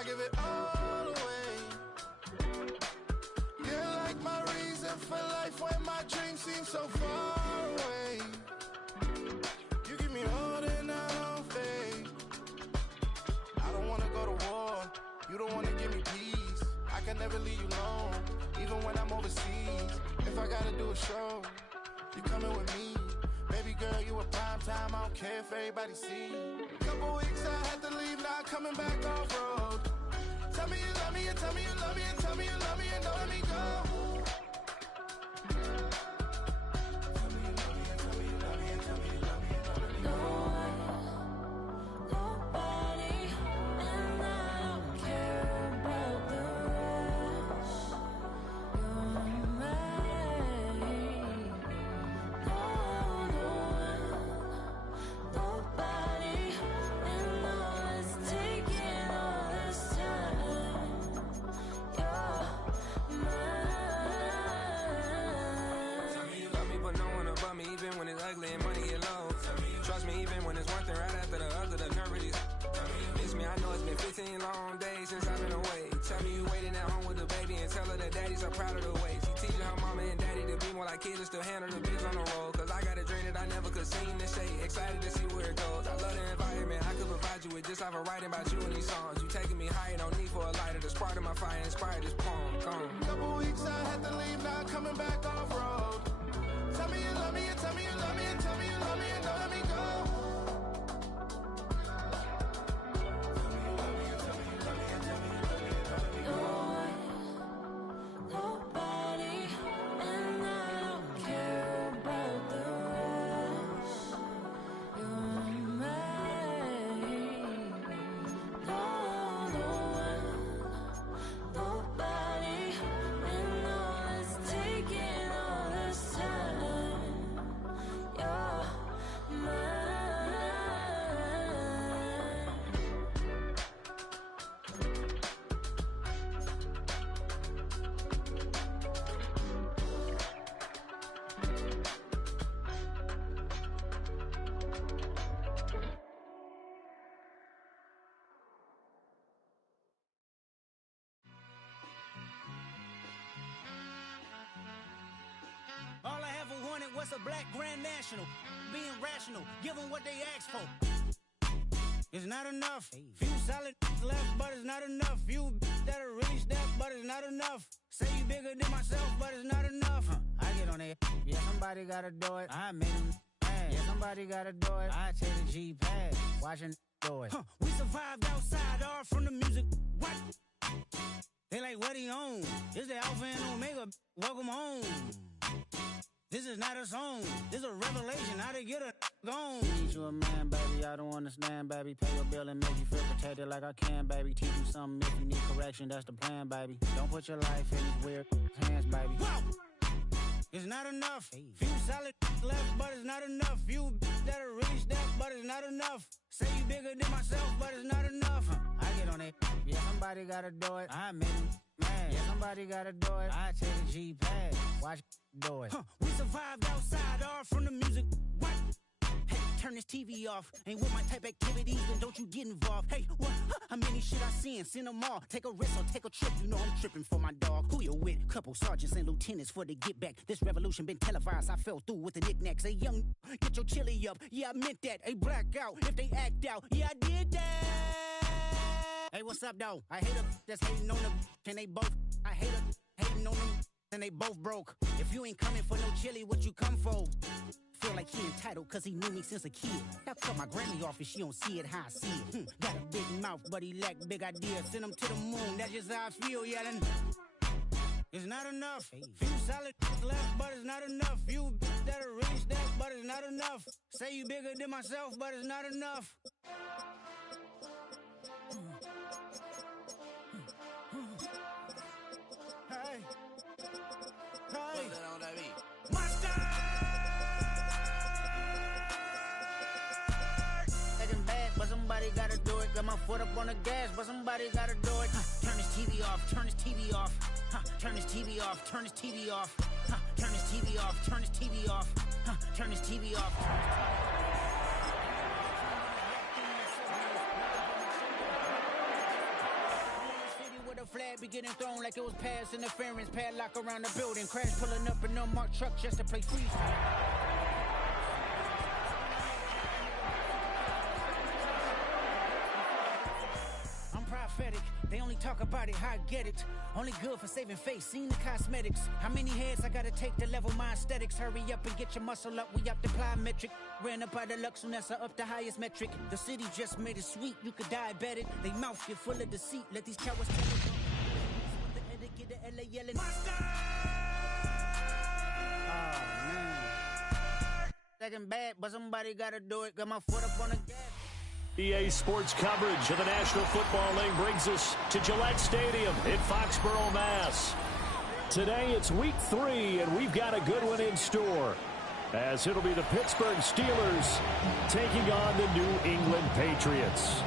I give it all away. You're like my reason for life when my dreams seem so far away. You give me all that I don't fade. I don't wanna go to war. You don't wanna give me peace. I can never leave you alone, even when I'm overseas. If I gotta do a show, you coming with me. Baby girl, you a prime time, I don't care if everybody see. Couple weeks I had to leave, now coming back off road. Tell me you love me, and tell me you love me, and tell me you love me, and don't let me go. Tell me you love me, and tell me you love me, and tell me you love me, and don't let me go. Nobody, and I don't care about the rest. You're mine. Nobody, and all is taking all this time. You're mine. Tell me you love me, but no one above me, even when it's ugly and money get low. Trust me, even when it's one thing right after the other, the nerve really. Miss me, I know it's been 15 long days since I've been away. Tell me you waiting at home with the baby and tell her that daddy's so proud of the way. She teaching her mama and daddy to be more like kids and still handle the biz on the road. Cause I got a dream that I never could sing to say. Excited to see where it goes. I love the environment. I could provide you with just like a writing about you in these songs. You taking me higher, no need for a lighter. The spark of my fire inspired this poem. Come. Couple weeks I had to leave, now coming back off road. Tell me you love me, and tell me you love me, and tell me you love me, and don't let me go. Nobody, and I don't care about the rest. You're mine. Nobody, and all is taking all this time. You're mine. All I ever wanted was a black grand national. Being rational, give them what they ask for. It's not enough. Few solid left, but it's not enough. Few that'll really step, but it's not enough. Say you bigger than myself, but it's not enough. I get on that. Yeah, somebody gotta do it. I made him mad. Yeah, somebody gotta do it. I take the G-pad. Watching do it. We survived outside, all from the music. What? They like, what he on? This the Alpha and Omega. Welcome home. This is not a song. This is a revelation. How to get a gone. Need you a man, baby. I don't understand, baby. Pay your bill and make you feel protected like I can, baby. Teach you something if you need correction. That's the plan, baby. Don't put your life in these weird hands, baby. Whoa! It's not enough. Few solid left, but it's not enough. Few that'll really step, but it's not enough. Say you bigger than myself, but it's not enough. I get on it. Yeah, somebody gotta do it. I made him mad. Yeah, somebody gotta do it. I take the G-pad. Watch do it. We survived outside, all from the music. What? Hey, turn this TV off. Ain't with my type activities, then don't you get involved. Hey, what? How many shit I seen? Send them all. Take a risk or take a trip. You know I'm tripping for my dog. Who you with? Couple sergeants and lieutenants for the get back. This revolution been televised. I fell through with the knickknacks. Hey, young, get your chili up. Yeah, I meant that. Hey, black out if they act out. Yeah, I did that. Hey, what's up, though? I hate them that's hating on them. And they both. I hate them hating on them. And they both broke. If you ain't coming for no chili, what you come for? Feel like he entitled cause he knew me since a kid. I cut my granny off and she don't see it how I see it. Got a big mouth but he lack big ideas. Send him to the moon, that's just how I feel yelling. It's not enough. Few solid left but it's not enough. Few that'll really step but it's not enough. Say you bigger than myself but it's not enough. Hey. Hey. Mustard! Taking bad, but somebody gotta do it. Got my foot up on the gas, but somebody gotta do it. Turn this TV off, turn this TV off. Turn this TV off, turn this TV off. Turn this TV off, turn this TV off. Turn this TV off. be getting thrown like it was pass interference. Padlock around the building. Crash pulling up in unmarked truck just to play freeze. I'm prophetic. They only talk about it, how I get it. Only good for saving face, seen the cosmetics. How many heads I gotta take to level my aesthetics? Hurry up and get your muscle up, we up the plyometric. Ran up out of luck, soon as I up the highest metric. The city just made it sweet, you could diabetic. They mouth get full of deceit, let these cowards tell it. Get the LA yelling. Oh man. Second bad, but somebody gotta do it. Got my foot up on the gas. EA Sports coverage of the National Football League brings us to Gillette Stadium in Foxborough, Mass. Today it's week 3, and we've got a good one in store, as it'll be the Pittsburgh Steelers taking on the New England Patriots.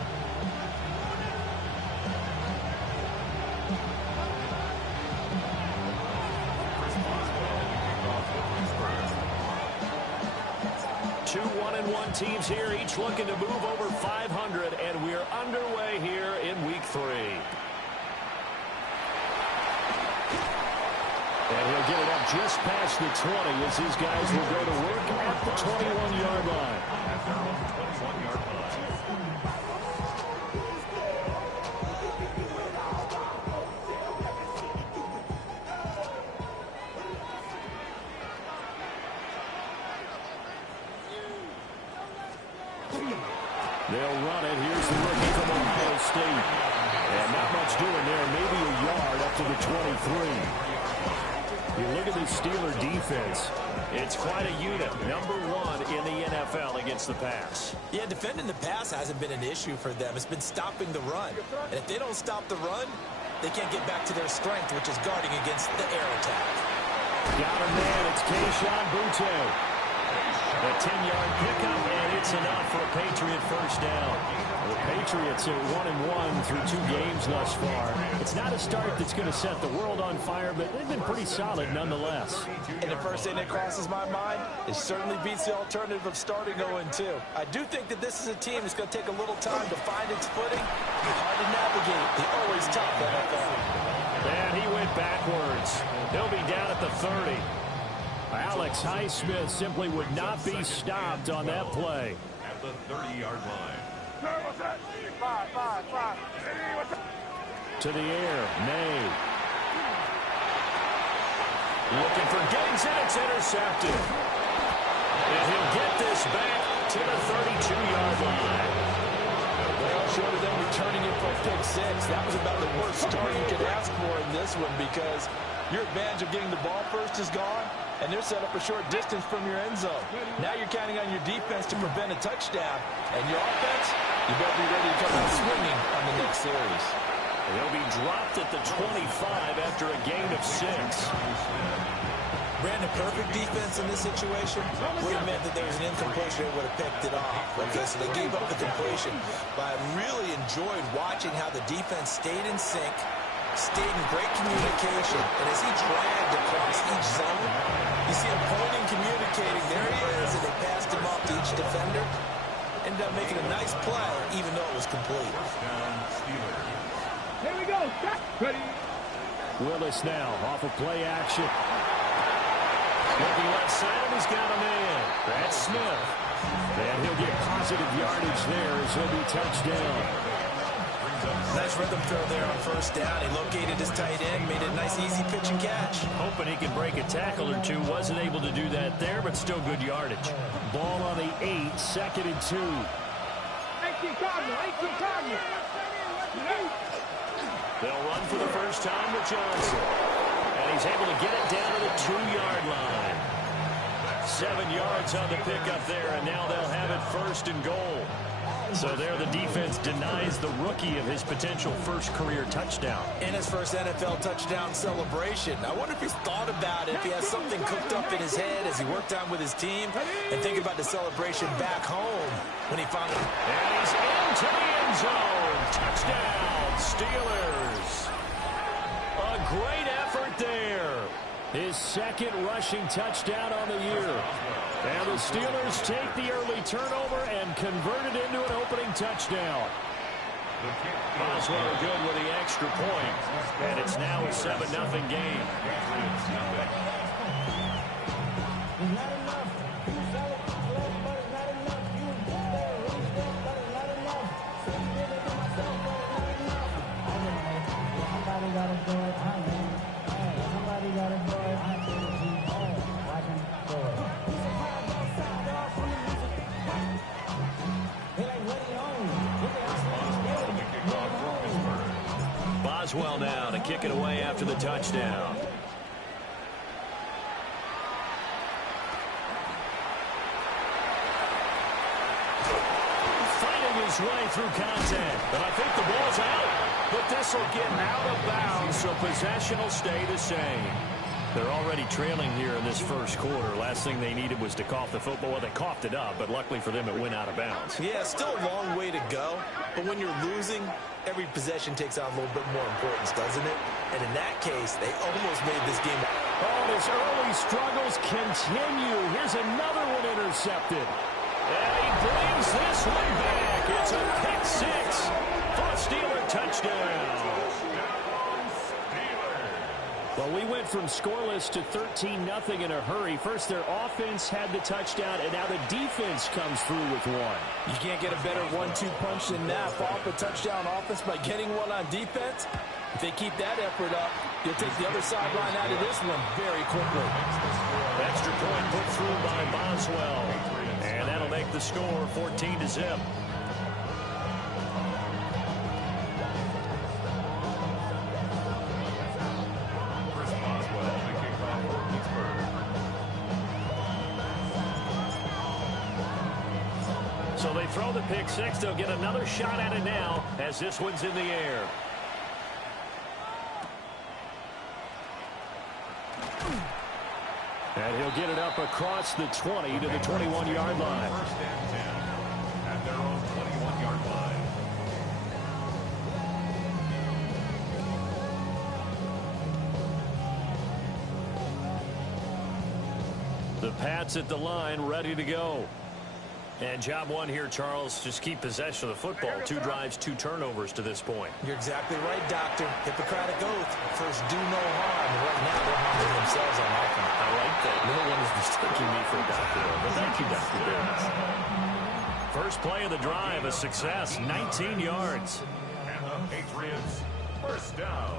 Two 1-1 teams here, each looking to move over 500, and we're underway here in week 3. And he'll get it up just past the 20 as his guys will go to work at the 21-yard line. At their own 21-yard line. They'll run it. Here's the rookie from Ohio State. And not much doing there. Maybe a yard up to the 23. You look at this Steeler defense. It's quite a unit. Number 1 in the NFL against the pass. Yeah, defending the pass hasn't been an issue for them. It's been stopping the run. And if they don't stop the run, they can't get back to their strength, which is guarding against the air attack. Got a man. It's Kayshon Boutte. A 10-yard pickup, and it's enough for a Patriot first down. The Patriots are 1-1 through 2 games thus far. It's not a start that's going to set the world on fire, but they've been pretty solid nonetheless. And the first thing that crosses my mind, it certainly beats the alternative of starting 0-2. I do think that this is a team that's going to take a little time to find its footing. Hard to navigate the always tough NFL. And he went backwards. He'll be down at the 30. Alex Highsmith simply would not be stopped on that play. At the 30-yard line. To the air, May. Looking for Diggs, and it's intercepted. And he'll get this back to the 32-yard line. Well, short of them returning it for a pick 6, that was about the worst start you could ask for in this one, because your advantage of getting the ball first is gone, and they're set up a short distance from your end zone. Now you're counting on your defense to prevent a touchdown, and your offense, you better be ready to come out swinging on the next series. He'll be dropped at the 25 after a gain of 6. Ran a perfect defense in this situation. Would have meant that there was an incompletion, they would have picked it off. Okay, so they gave up the completion. But I really enjoyed watching how the defense stayed in sync, stayed in great communication, and as he dragged across each zone, you see him pointing, communicating, there he is, and they passed him off to each defender. Ended up making a nice play, even though it was complete. First down, Steelers. Here we go. Ready. Willis now off of play action. Looking left side, he's got a man. That's Smith. And he'll get positive yardage there as he'll be touchdown. Nice rhythm throw there on first down. He located his tight end, made it a nice easy pitch and catch. Hoping he can break a tackle or two. Wasn't able to do that there, but still good yardage. Ball on the 8, 2nd and 2. 18 Cardinal. They'll run for the first time with Johnson. And he's able to get it down to the 2-yard line. 7 yards on the pickup there, and now they'll have it 1st and goal. So there the defense denies the rookie of his potential first career touchdown. And his first NFL touchdown celebration. I wonder if he's thought about it, if he has something cooked up in his head as he worked on with his team, and think about the celebration back home when he found it. And he's into the end zone. Touchdown, Steelers. A great effort there. His 2nd rushing touchdown on the year. And the Steelers take the early turnover and convert it into an opening touchdown. Boswell good with the extra point, and it's now a 7-0 game. Boswell now to kick it away after the touchdown. Fighting his way through contact, but I think the ball's out. But this will get out of bounds, so possession will stay the same. They're already trailing here in this first quarter. Last thing they needed was to cough the football. Well, they coughed it up, but luckily for them, it went out of bounds. Yeah, still a long way to go. But when you're losing, every possession takes on a little bit more importance, doesn't it? And in that case, they almost made this game. Oh, his early struggles continue. Here's another one intercepted. And he brings this one back. It's a pick six for a Steeler touchdown. Well, we went from scoreless to 13-0 in a hurry. First, their offense had the touchdown, and now the defense comes through with one. You can't get a better 1-2 punch than that. Follow up a touchdown offense by getting one on defense. If they keep that effort up, you'll take the other sideline out of this one very quickly. Extra point put through by Boswell. And that'll make the score 14-0. So they throw the pick six. They'll get another shot at it now as this one's in the air. And he'll get it up across the 20 to the 21-yard line. First and 10 at their own 21-yard line. The Pats at the line, ready to go. And job one here, Charles, just keep possession of the football. 2 drives, 2 turnovers to this point. You're exactly right, Doctor. Hippocratic oath. First, do no harm. And right now, they're harming themselves on offense. I like that. No one is mistaking me for a doctor. But thank you, Dr. Davis. First play of the drive, a success, 19 yards. And the Patriots, first down.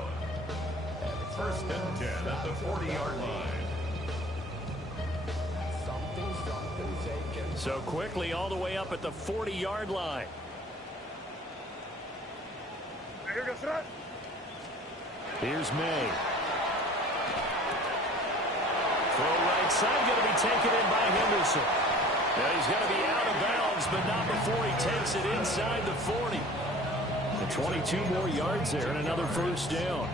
First and 10 at the 40-yard line. So quickly all the way up at the 40-yard line. Here's May. Throw right side, going to be taken in by Henderson. Now he's going to be out of bounds, but not before he takes it inside the 40. And 22 more yards there and another first down.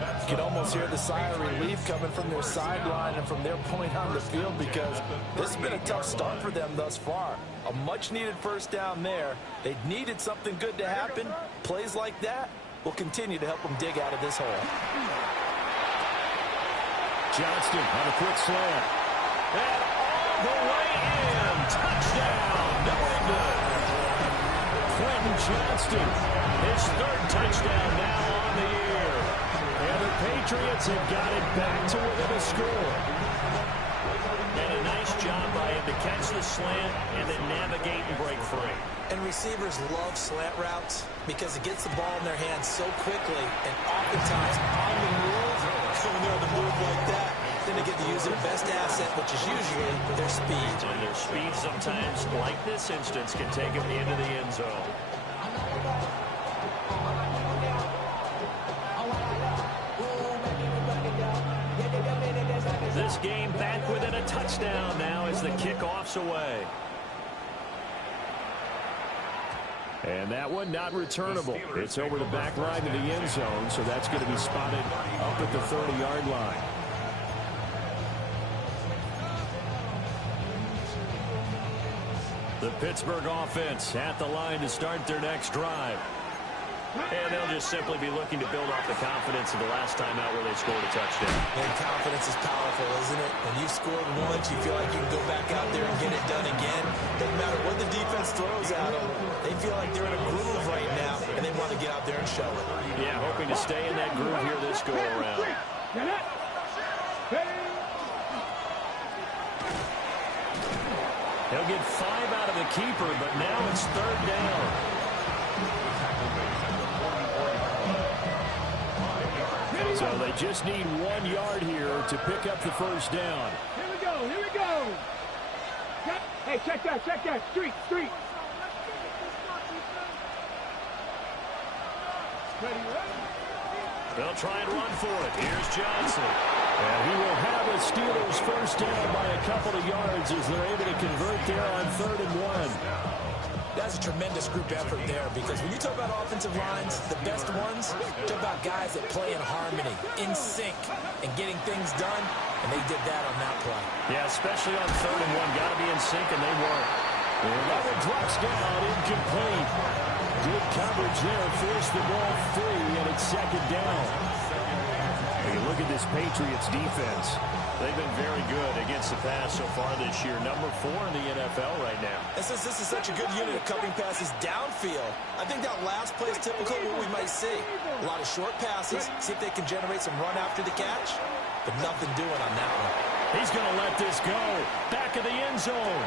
You can almost hear the sigh of relief coming from their sideline and from their point on the field because this has been a tough start for them thus far. A much-needed first down there. They needed something good to happen. Plays like that will continue to help them dig out of this hole. Johnston on a quick slant. And all the way in. Touchdown. No good. Quentin Johnston, his 3rd touchdown now on the year. And the Patriots have got it back to within a score. And a nice job by him to catch the slant and then navigate and break free. And receivers love slant routes because it gets the ball in their hands so quickly and oftentimes on the move. So when they're on the move like that, then they get to use their best asset, which is usually their speed. And their speed sometimes, like this instance, can take them into the end zone. This game back within a touchdown now as the kickoff's away. And that one not returnable. It's over the back line to the end zone, so that's going to be spotted up at the 30-yard line. The Pittsburgh offense at the line to start their next drive. And they'll just simply be looking to build off the confidence of the last time out where they scored a touchdown. And confidence is powerful, isn't it? When you've scored once, you feel like you can go back out there and get it done again. Doesn't matter matter what the defense throws at them, they feel like they're in a groove right now, and they want to get out there and show it. Yeah, hoping to stay in that groove here this go-around. He'll get 5 out of the keeper, but now it's 3rd down. So they just need 1 yard here to pick up the first down. Here we go, here we go. Hey, check that, street. They'll try and run for it. Here's Johnson. And he will have the Steelers first down by a couple of yards as they're able to convert there on 3rd and 1. That's a tremendous group effort there, because when you talk about offensive lines, the best ones, talk about guys that play in harmony, in sync, and getting things done, and they did that on that play. Yeah, especially on 3rd and 1. Got to be in sync, and they weren't. And that one drops down, incomplete. Good coverage there, forced the ball free, and it's 2nd down. When you look at this Patriots defense, they've been very good against the pass so far this year. Number 4 in the NFL right now. And since this is such a good unit of covering passes downfield, I think that last play is typical of what we might see. A lot of short passes, see if they can generate some run after the catch, but nothing doing on that one. He's going to let this go. Back of the end zone.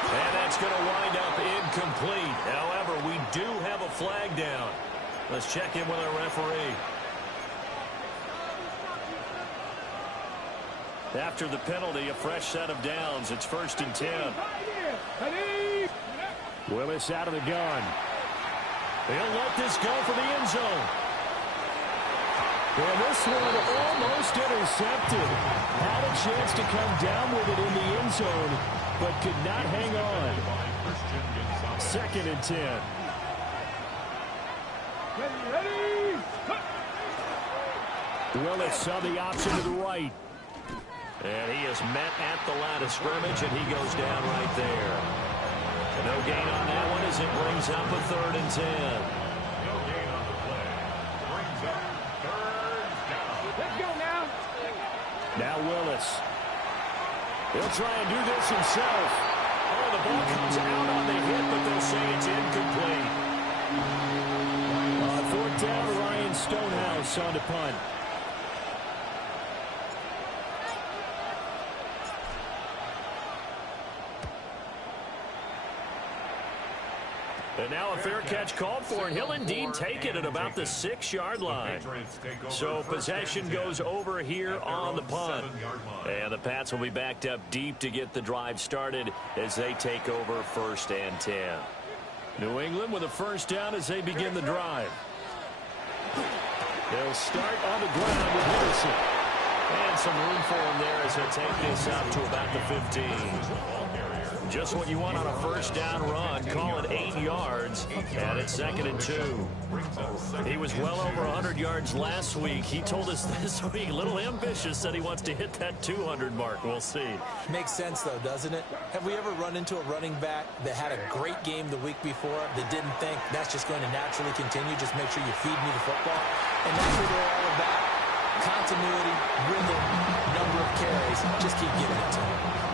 And that's going to wind up incomplete. However, we do have a flag down. Let's check in with our referee. After the penalty, a fresh set of downs. It's 1st and 10. Willis out of the gun. He'll let this go for the end zone. And this one almost intercepted. Had a chance to come down with it in the end zone, but could not hang on. 2nd and 10. Willis saw the option to the right. And he is met at the line of scrimmage, and he goes down right there. No gain on that one as it brings up a 3rd and 10. No gain on the play. Brings up 3rd down. Let's go now. Now Willis. He'll try and do this himself. Oh, the ball comes out on the hit, but they'll say it's incomplete. 4th down, Ryan Stonehouse on the punt. And now a fair catch called for, and he'll indeed take it at about the 6-yard line. So possession goes over here on the punt. And the Pats will be backed up deep to get the drive started as they take over 1st and 10. New England with a first down as they begin the drive. They'll start on the ground with Henderson. And some room for him there as he'll take this up to about the 15. Just what you want on a first down run. Call it 8 yards, and it's 2nd and 2. He was well over 100 yards last week. He told us this week, a little ambitious, said he wants to hit that 200 mark. We'll see. Makes sense, though, doesn't it? Have we ever run into a running back that had a great game the week before that didn't think that's just going to naturally continue? Just make sure you feed me the football. And that's what they're all about. Continuity, rhythm, number of carries. Just keep giving it to him.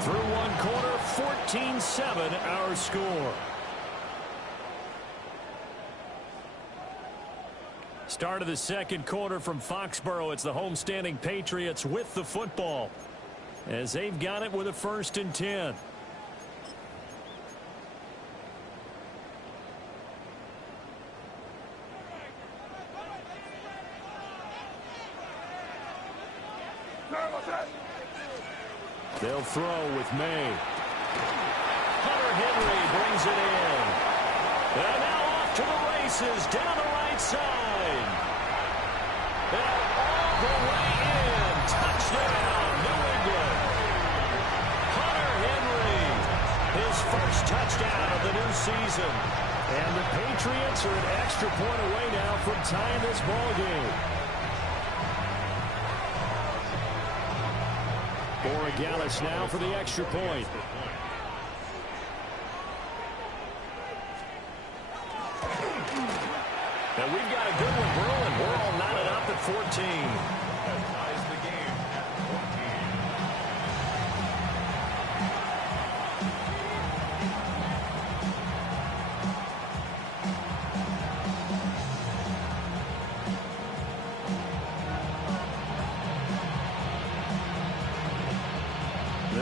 Through one quarter, 14-7 our score. Start of the 2nd quarter from Foxborough. It's the homestanding Patriots with the football as they've got it with a 1st and 10. They'll throw with May. Hunter Henry brings it in. And now off to the races down the right side. And all the way in. Touchdown, New England. Hunter Henry, his first touchdown of the new season. And the Patriots are an extra point away now from tying this ball game. Borregales now for the extra point. And we've got a good one brewing. We're all knotted up at 14. That ties the game at 14.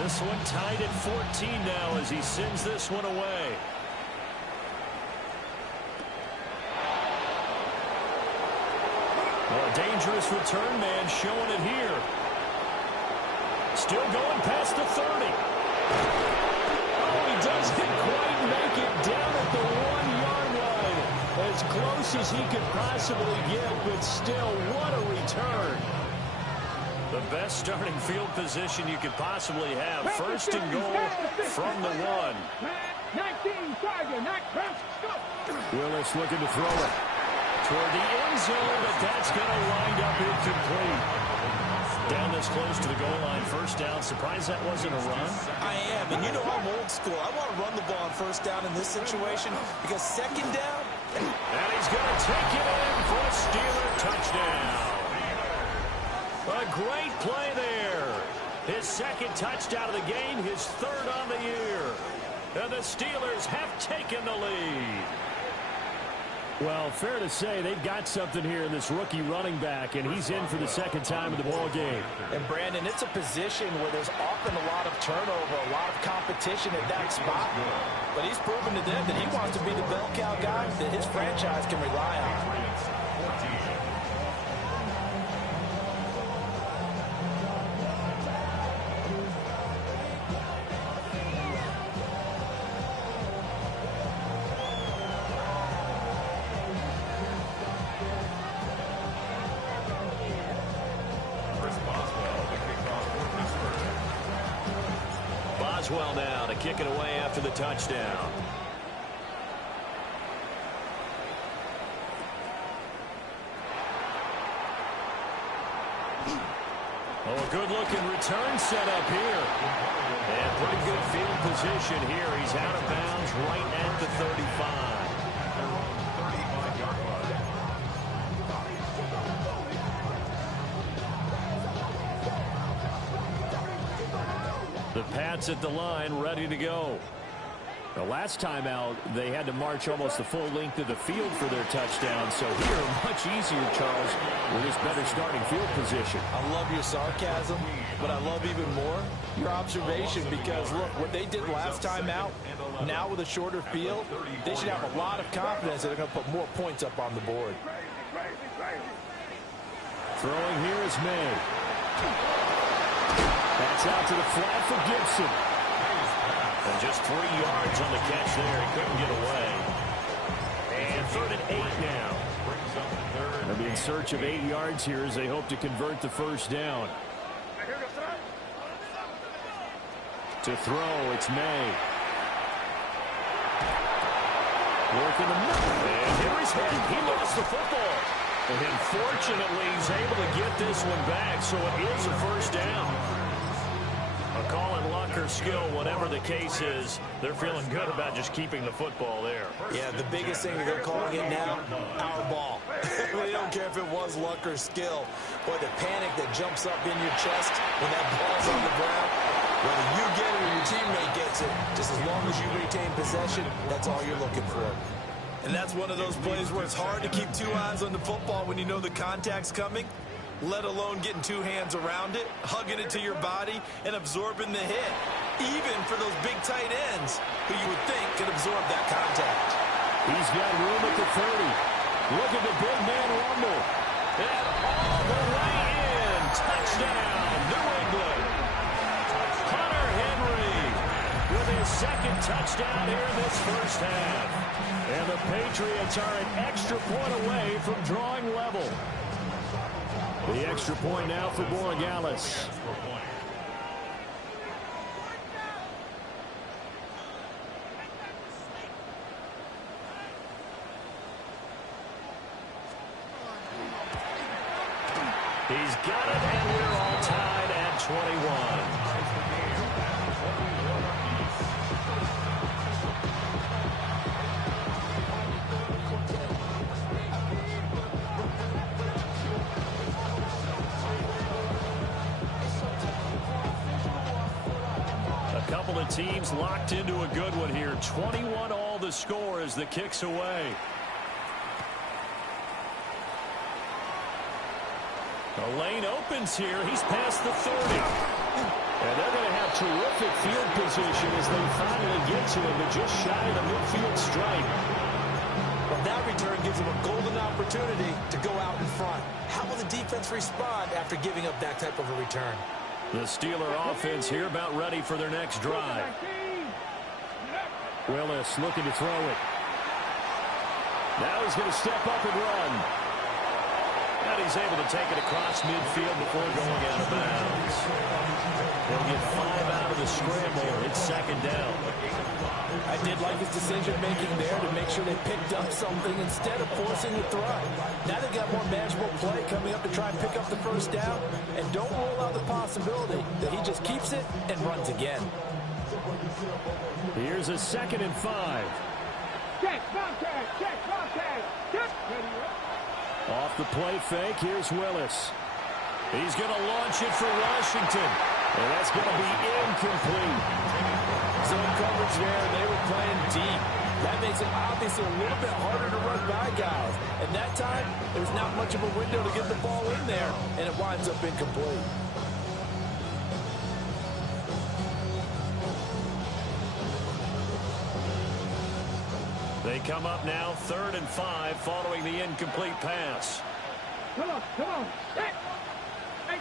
This one tied at 14 now as he sends this one away. Well, a dangerous return man showing it here. Still going past the 30. Oh, he doesn't quite make it down at the 1-yard line. As close as he could possibly get, but still, what a return. The best starting field position you could possibly have. First and goal from the 1. 19, Tiger, Willis looking to throw it toward the end zone, but that's going to wind up incomplete. Down this close to the goal line, first down. Surprised that wasn't a run? I am, and you know I'm old school. I want to run the ball on first down in this situation because second down. And he's going to take it in for a Steeler touchdown. A great play there. His second touchdown of the game, his third on the year. And the Steelers have taken the lead. Well, fair to say they've got something here in this rookie running back, and he's in for the second time in the ball game. And, Brandon, it's a position where there's often a lot of turnover, a lot of competition at that spot. But he's proven to them that he wants to be the bell cow guy that his franchise can rely on. Boswell now to kick it away after the touchdown. Oh, a good-looking return set up here. And pretty good field position here. He's out of bounds right at the 35. The Pats at the line, ready to go. The last time out, they had to march almost the full length of the field for their touchdown. So here, much easier, Charles, with this better starting field position. I love your sarcasm, but I love even more your observation because, look, what they did last time out, now with a shorter field, they should have a lot of confidence that they're going to put more points up on the board. Throwing here is May. That's out to the flat for Gibson. And just 3 yards on the catch there. He couldn't get away. And 3rd and 8 now. They'll be in search of 8 yards here as they hope to convert the first down. To throw, it's May. Working the middle. And here he's hit. He lost the football. And fortunately, he's able to get this one back, so it is a first down. A call it luck or skill, whatever the case is, they're feeling good about just keeping the football there. Yeah, the biggest thing they're calling it now, our ball. They don't care if it was luck or skill. Boy, the panic that jumps up in your chest when that ball's on the ground, whether you get it or your teammate gets it, just as long as you retain possession, that's all you're looking for. And that's one of those plays where it's hard to keep 2 eyes on the football when you know the contact's coming, let alone getting 2 hands around it, hugging it to your body, and absorbing the hit, even for those big tight ends who you would think could absorb that contact. He's got room at the 30. Look at the big man rumble. And all the way in. Touchdown, New England. Hunter Henry with his second touchdown here in this first half. And the Patriots are an extra point away from drawing level. The extra point now for Borregales. He's got it, and we're all tied at 21. Couple of teams locked into a good one here. 21 all the score as the kick's away. The lane opens here. He's past the 30. And they're going to have terrific field position as they finally get to him, but just shy of the midfield stripe. Well, that return gives them a golden opportunity to go out in front. How will the defense respond after giving up that type of a return? The Steeler offense here about ready for their next drive. Willis looking to throw it. Now he's going to step up and run. And he's able to take it across midfield before going out of bounds. They'll get 5 out of the scramble. It's second down. I did like his decision-making there to make sure they picked up something instead of forcing the throw. Now they've got more manageable play coming up to try and pick up the first down. And don't rule out the possibility that he just keeps it and runs again. Here's a 2nd and 5. Check, Bobcat, check, Bobcat, check. Off the play fake, here's Willis. He's going to launch it for Washington. And that's going to be incomplete. Zone coverage there. They were playing deep. That makes it obviously a little bit harder to run by guys. And that time, there's not much of a window to get the ball in there. And it winds up incomplete. They come up now 3rd and 5 following the incomplete pass. Come on, come on. Set.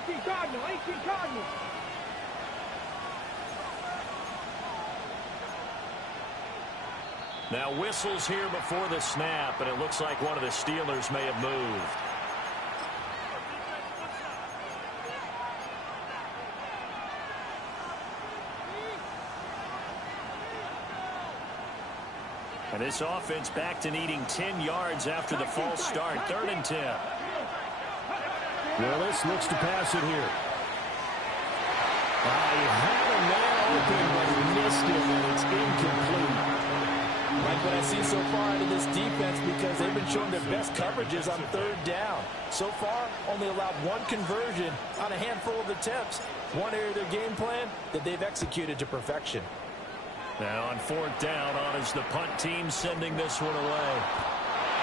18 Cardinal, 18 Cardinal. Now whistles here before the snap, and it looks like one of the Steelers may have moved. And this offense back to needing 10 yards after the false start. 3rd and 10. Willis looks to pass it here. He had a man open, but he missed it, and it's incomplete. Like what I see so far out of this defense, because they've been showing their best coverages on 3rd down. So far, only allowed 1 conversion on a handful of attempts. One area of their game plan that they've executed to perfection. Now on 4th down, on is the punt team sending this one away.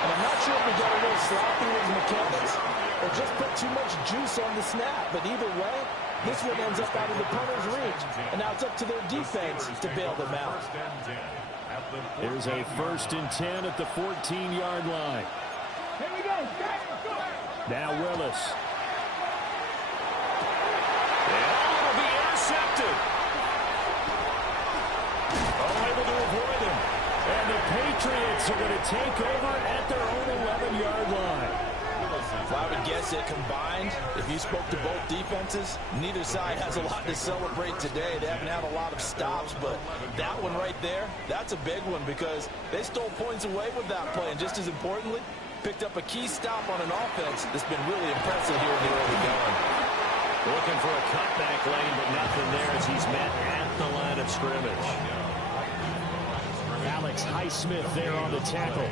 And I'm not sure if we got a little sloppy with mechanics or just put too much juice on the snap. But either way, this one ends up out of the punter's reach. And now it's up to their defense to bail them out. Here's a 1st and 10 at the 14-yard line. Here we go. Now Willis. And it'll be intercepted. Able to avoid him. And the Patriots are going to take over at their own 11-yard line. Well, I would guess it combined, if you spoke to both defenses, neither side has a lot to celebrate today. They haven't had a lot of stops, but that one right there, that's a big one because they stole points away with that play. And just as importantly, picked up a key stop on an offense that's been really impressive here in the early going. Looking for a cutback lane, but nothing there as he's met at the line of scrimmage. Alex Highsmith there on the tackle.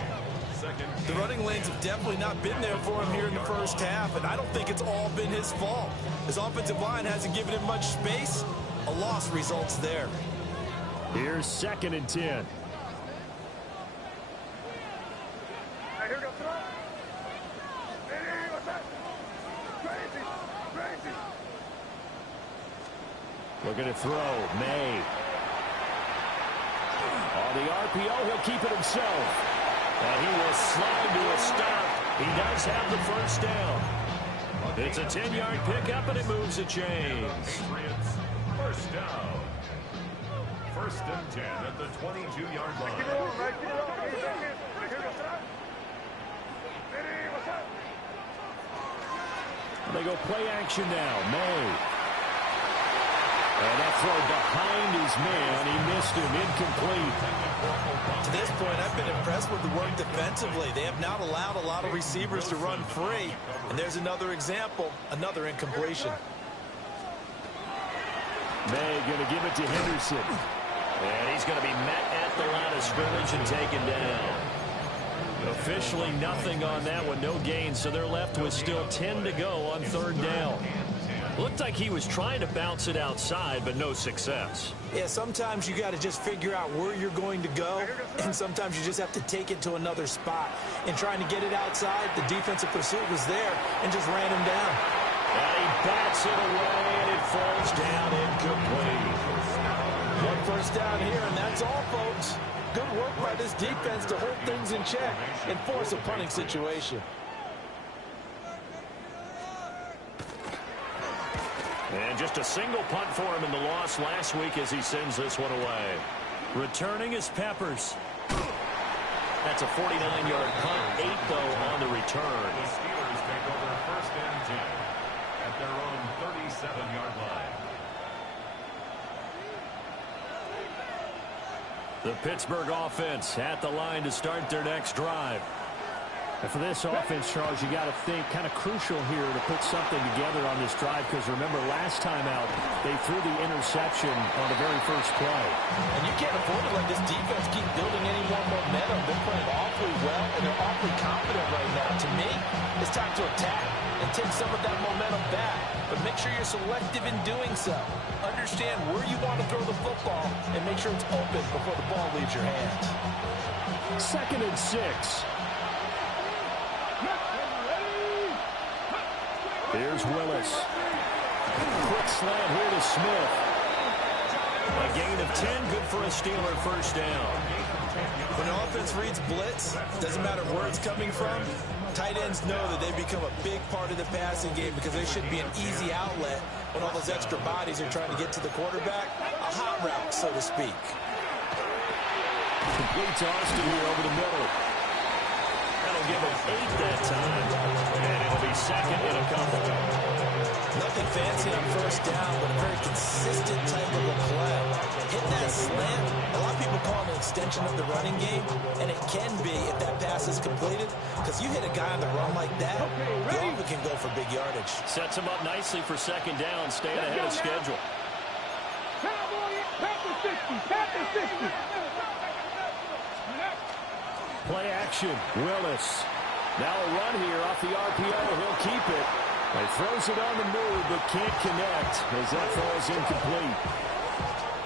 The running lanes have definitely not been there for him here in the first half, and I don't think it's all been his fault. His offensive line hasn't given him much space. A loss results there. Here's 2nd and 10. Looking to throw. May. On the RPO, he'll keep it himself. And he will slide to a stop. He does have the first down. It's a 10-yard pickup, and it moves the chains. First down. 1st and 10 at the 22-yard line. They go play action now. May. And that throw behind his man. He missed him. Incomplete. To this point, I've been impressed with the work defensively. They have not allowed a lot of receivers to run free. And there's another example, another incompletion. May going to give it to Henderson. And he's going to be met at the line of scrimmage and taken down. Officially nothing on that one. No gain. So they're left with still 10 to go on 3rd down. Looked like he was trying to bounce it outside, but no success. Yeah, sometimes you got to just figure out where you're going to go, and sometimes you just have to take it to another spot. And trying to get it outside, the defensive pursuit was there and just ran him down. And he bats it away, and it falls down incomplete. first down here, and that's all, folks. Good work by this defense to hold things in check and force a punting situation. And just a single punt for him in the loss last week as he sends this one away. Returning is Peppers. That's a 49-yard punt, 8, though, on the return. The Steelers take over first and 10 at their own 37-yard line. The Pittsburgh offense at the line to start their next drive. And for this offense, Charles, you got to think kind of crucial here to put something together on this drive, because remember last time out they threw the interception on the very first play. And you can't afford to let this defense keep building any more momentum. They're playing awfully well, and they're awfully confident right now. To me, it's time to attack and take some of that momentum back. But make sure you're selective in doing so. Understand where you want to throw the football and make sure it's open before the ball leaves your hands. 2nd and 6. Here's Willis. Quick slant here to Smith. A gain of 10, good for a Steeler first down. When the offense reads blitz, doesn't matter where it's coming from, tight ends know that they become a big part of the passing game because there should be an easy outlet when all those extra bodies are trying to get to the quarterback. A hot route, so to speak. Complete to Austin here over the middle. That'll give him 8 that time. And it'll be 2nd and a couple. Nothing fancy on first down, but a very consistent type of a play. Hitting that slant, a lot of people call it an extension of the running game, and it can be if that pass is completed, because you hit a guy on the run like that, he often can go for big yardage. Sets him up nicely for 2nd down, staying ahead of schedule. Play action, Willis. Now a run here off the RPO. He'll keep it. He throws it on the move, but can't connect as that falls incomplete.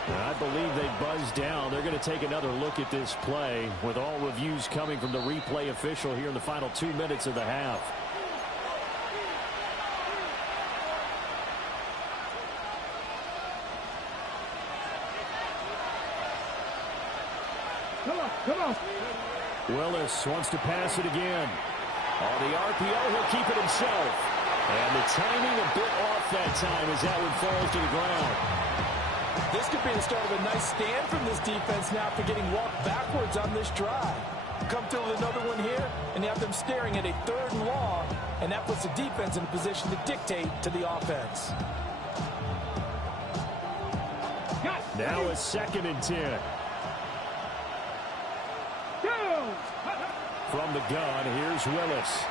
And I believe they buzzed down. They're going to take another look at this play with all reviews coming from the replay official here in the final 2 minutes of the half. Come on. Willis wants to pass it again. On the RPO, he'll keep it himself. And the timing a bit off that time as that one falls to the ground. This could be the start of a nice stand from this defense now for getting walked backwards on this drive. Come through with another one here, and you have them staring at a 3rd and long, and that puts the defense in a position to dictate to the offense. Now a 2nd and 10. From the gun, here's Willis.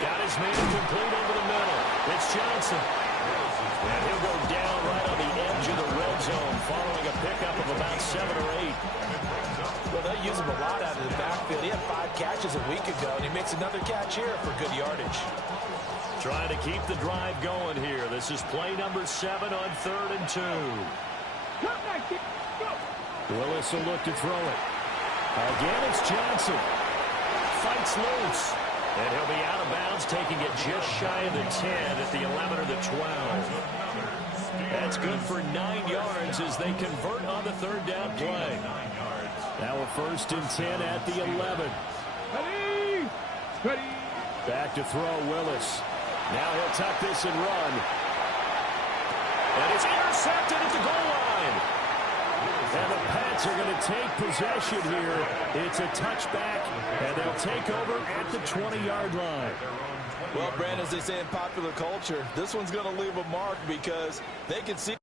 Got his man complete over the middle. It's Johnson. And he'll go down right on the edge of the red zone following a pickup of about 7 or 8. Well, they use him a lot out of the backfield. He had 5 catches a week ago, and he makes another catch here for good yardage. Trying to keep the drive going here. This is play number 7 on 3rd and 2. Willis will look to throw it. Again, it's Johnson. Fights loose. And he'll be out of bounds, taking it just shy of the 10 at the 11 or the 12. That's good for 9 yards as they convert on the 3rd down play. Now a 1st and 10 at the 11. Back to throw, Willis. Now he'll tuck this and run. And it's intercepted at the goal line. And the Pats are going to take possession here. It's a touchback, and they'll take over at the 20-yard line. Well, Brandon, as they say in popular culture, this one's going to leave a mark because they can see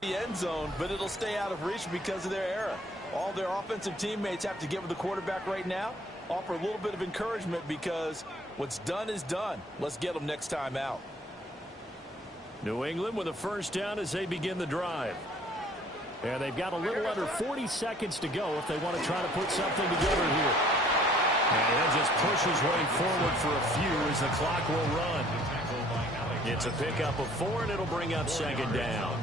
the end zone, but it'll stay out of reach because of their error. All their offensive teammates have to give the quarterback right now, offer a little bit of encouragement because what's done is done. Let's get them next time out. New England with a 1st down as they begin the drive. And they've got a little under 40 seconds to go if they want to try to put something together here. And he'll just push his way forward for a few as the clock will run. It's a pickup of 4, and it'll bring up 2nd down.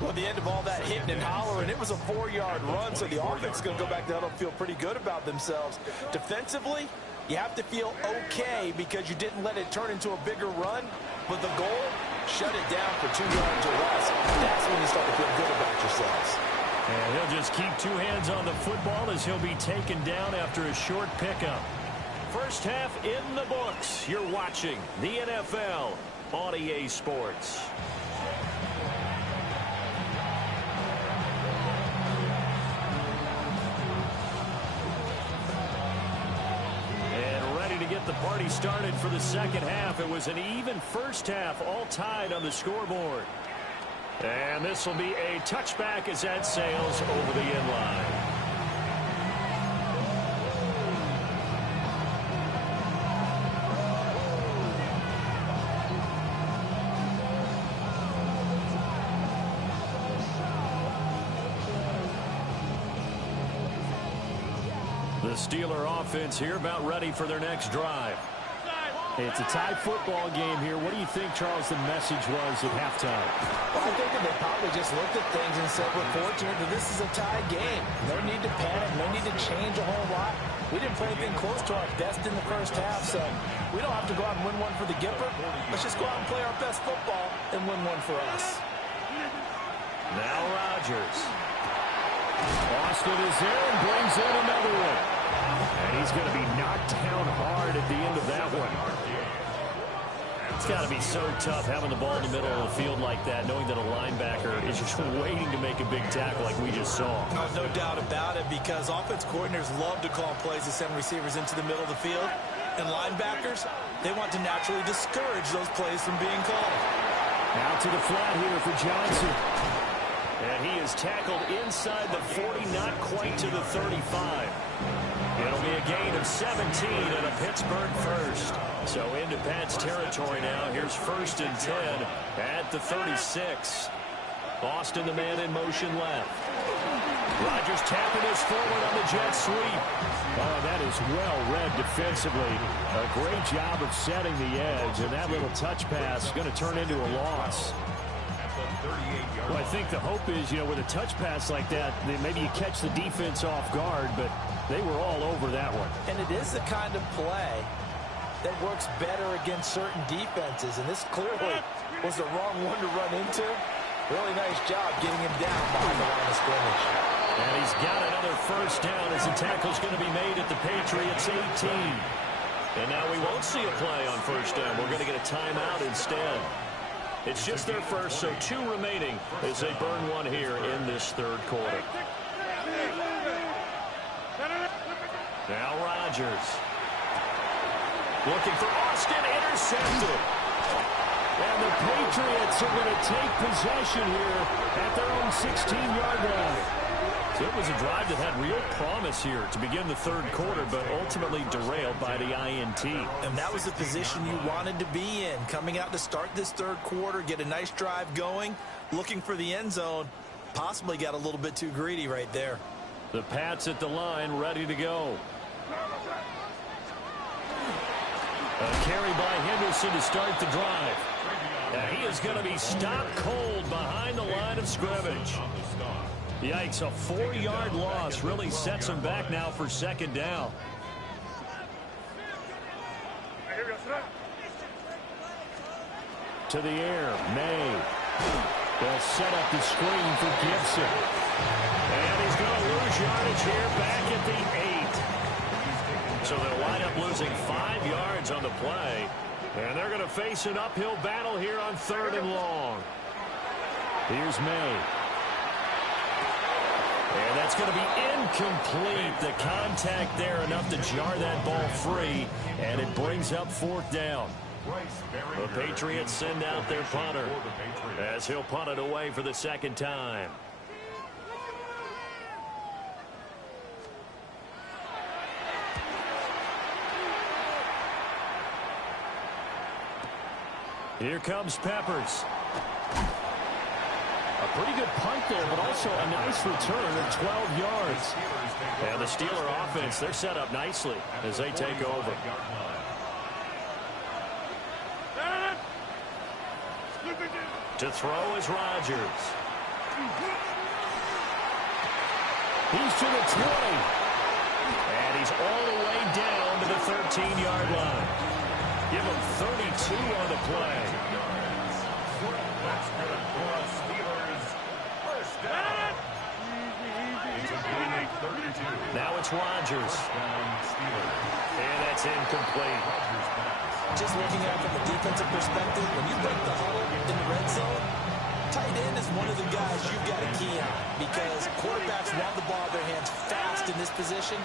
Well, at the end of all that hitting and hollering, it was a 4-yard run, so the offense is going to go back down and feel pretty good about themselves. Defensively, You have to feel okay because you didn't let it turn into a bigger run, but the goal, shut it down for 2 yards or less. That's when you start to feel good about yourselves. And he'll just keep 2 hands on the football as he'll be taken down after a short pickup. First half in the books. You're watching the NFL on EA Sports. And ready to get the party started for the second half. It was an even first half, all tied on the scoreboard. And this will be a touchback as that sails over the end line. The Steeler offense here about ready for their next drive. It's a tie football game here. What do you think, Charles, the message was at halftime? Well, I think that they probably just looked at things and said, we're fortunate that this is a tie game. No need to panic. No need to change a whole lot. We didn't play anything close to our best in the first half, so we don't have to go out and win one for the Gipper. Let's just go out and play our best football and win one for us. Now Rodgers. Austin is there and brings in another one. And he's going to be knocked down hard at the end of that one. It's got to be so tough having the ball in the middle of the field like that, knowing that a linebacker is just waiting to make a big tackle like we just saw. No doubt about it, because offense coordinators love to call plays to send receivers into the middle of the field. And linebackers, they want to naturally discourage those plays from being called. Now to the flat here for Johnson. And he is tackled inside the 40, not quite to the 35. It'll be a gain of 17 and a Pittsburgh first. So into Pat's territory now. Here's 1st and 10 at the 36. Austin, the man in motion left. Rodgers tapping us forward on the jet sweep. Oh, that is well read defensively. A great job of setting the edge, and that little touch pass is going to turn into a loss. Well, I think the hope is, with a touch pass like that, maybe you catch the defense off guard, but they were all over that one. And it is the kind of play that works better against certain defenses, and this clearly was the wrong one to run into. Really nice job getting him down behind the line of scrimmage. And he's got another first down as the tackle's going to be made at the Patriots 18. And now we won't see a play on first down. We're going to get a timeout instead. It's just their first, so 2 remaining as they burn one here in this third quarter. Now Rodgers. Looking for Austin, intercepted. And the Patriots are going to take possession here at their own 16-yard line. So it was a drive that had real promise here to begin the third quarter, but ultimately derailed by the INT. And that was the position you wanted to be in, coming out to start this third quarter, get a nice drive going, looking for the end zone. Possibly got a little bit too greedy right there. The Pats at the line, ready to go. A carry by Henderson to start the drive. And he is going to be stopped cold behind the line of scrimmage. Yikes, a 4-yard loss really sets him back now for second down. To the air, May. They'll set up the screen for Gibson. And he's going to lose yardage here back at the 8. So they'll wind up losing 5 yards on the play. And they're going to face an uphill battle here on 3rd and long. Here's May. And that's going to be incomplete. The contact there enough to jar that ball free. And it brings up 4th down. The Patriots send out their punter as he'll punt it away for the second time. Here comes Peppers. A pretty good punt there, but also a nice return of 12 yards. And the Steeler offense, they're set up nicely as they take over. To throw is Rodgers. He's to the 20. And he's all the way down to the 13-yard line. Give him 32 on the play. That's good for us, Steelers. First down. Now it's Rodgers. And that's incomplete. Just looking at it from a defensive perspective, when you break the huddle in the red zone, tight end is one of the guys you've got to key on because quarterbacks want the ball in their hands fast in this position,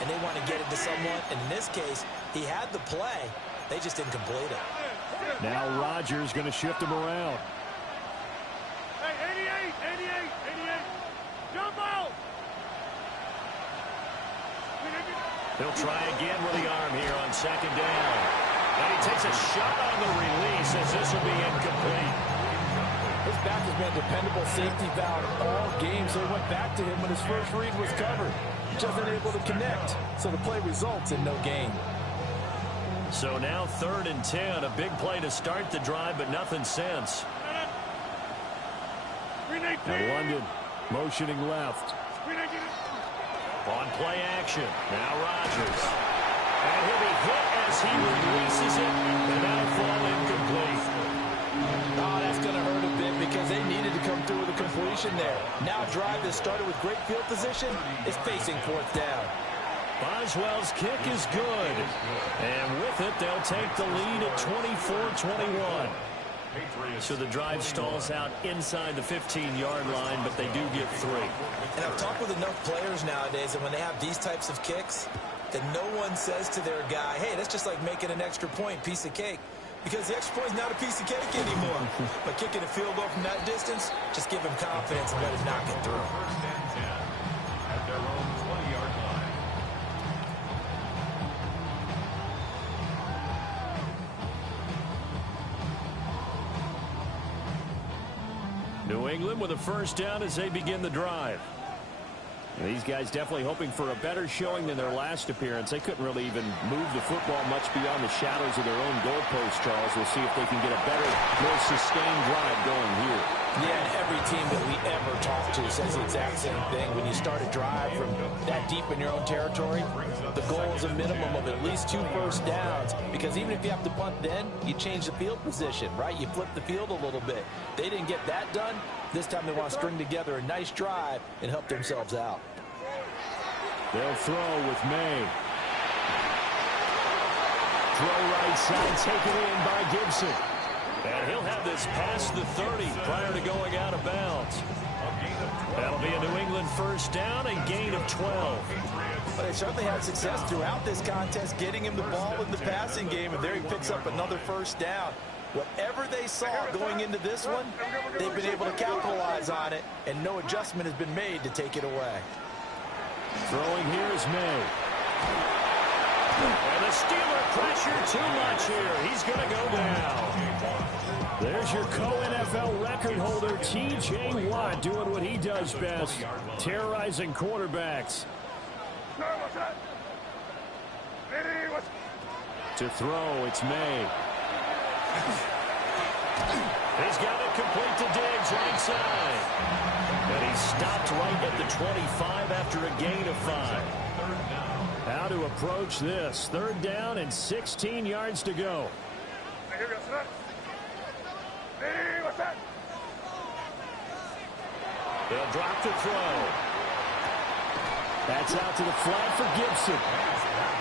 and they want to get it to someone. And in this case, he had the play. They just didn't complete it. Now Rodgers going to shift him around. Hey, 88. Jump out. He'll try again with the arm here on second down. And he takes a shot on the release as this will be incomplete. His back has been a dependable safety valve all game, so he went back to him when his first read was covered. Just unable to connect, so the play results in no gain. So now 3rd and 10, a big play to start the drive, but nothing since. Now London motioning left. On play action, now Rodgers. And he'll be hit as he releases it, and that'll fall incomplete. Oh, that's going to hurt a bit because they needed to come through with a completion there. Now a drive that started with great field position is facing 4th down. Boswell's kick is good. And with it, they'll take the lead at 24-21. So the drive stalls out inside the 15-yard line, but they do get 3. And I've talked with enough players nowadays that when they have these types of kicks, that no one says to their guy, hey, that's just like making an extra point, piece of cake. Because the extra point is not a piece of cake anymore. But kicking a field goal from that distance, just give him confidence and let him knock it through. First and 10 at their own 20-yard line. New England with a first down as they begin the drive. These guys definitely hoping for a better showing than their last appearance. They couldn't really even move the football much beyond the shadows of their own goalpost, Charles. We'll see if they can get a better, more sustained drive going here. Yeah, and every team that we ever talk to says the exact same thing. When you start a drive from that deep in your own territory, the goal is a minimum of at least 2 first downs, because even if you have to punt then, you change the field position, right? You flip the field a little bit. They didn't get that done. This time they want to string together a nice drive and help themselves out. They'll throw with May. Throw right side, taken in by Gibson. And he'll have this past the 30 prior to going out of bounds. That'll be a New England first down and gain of 12. But they certainly had success throughout this contest getting him the ball in the passing game, and there he picks up another first down. Whatever they saw going into this one, they've been able to capitalize on it, and no adjustment has been made to take it away. Throwing here is May. And the Steeler pressure too much here. He's going to go down. There's your co-NFL record holder, T.J. Watt, doing what he does best, terrorizing quarterbacks. To throw, it's May. He's got it complete to Diggs right side. And he's stopped right at the 25 after a gain of 5. How to approach this. 3rd down and 16 yards to go. They'll drop the throw. That's out to the flat for Gibson.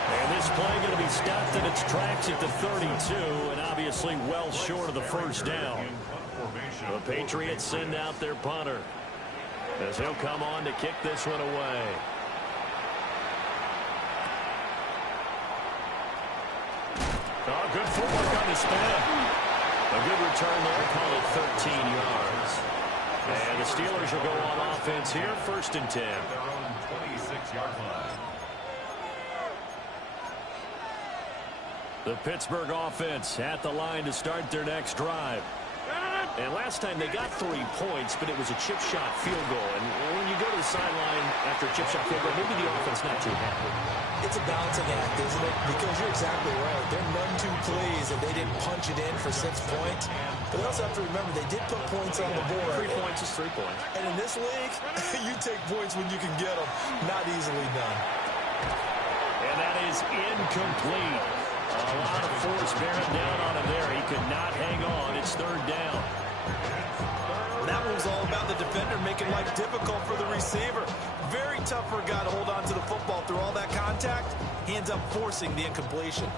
And this play going to be stopped in its tracks at the 32, and obviously well short of the first down. The Patriots send out their punter as he'll come on to kick this one away. Oh, good footwork on the spin. A good return there, call it 13 yards. And the Steelers will go on offense here, 1st and 10. Their own 26-yard line. The Pittsburgh offense at the line to start their next drive. And last time they got 3 points, but it was a chip shot field goal. And when you go to the sideline after a chip shot field goal, maybe the offense not too happy. It's a balancing act, isn't it? Because you're exactly right. They're none too pleased that they didn't punch it in for 6 points. But they also have to remember they did put points on the board. 3 points is 3 points. And in this league, you take points when you can get them. Not easily done. And that is incomplete. A lot of force bearing down on him there. He could not hang on. It's third down. That one was all about the defender making life difficult for the receiver. Very tough for a guy to hold on to the football through all that contact. He ends up forcing the incompletion.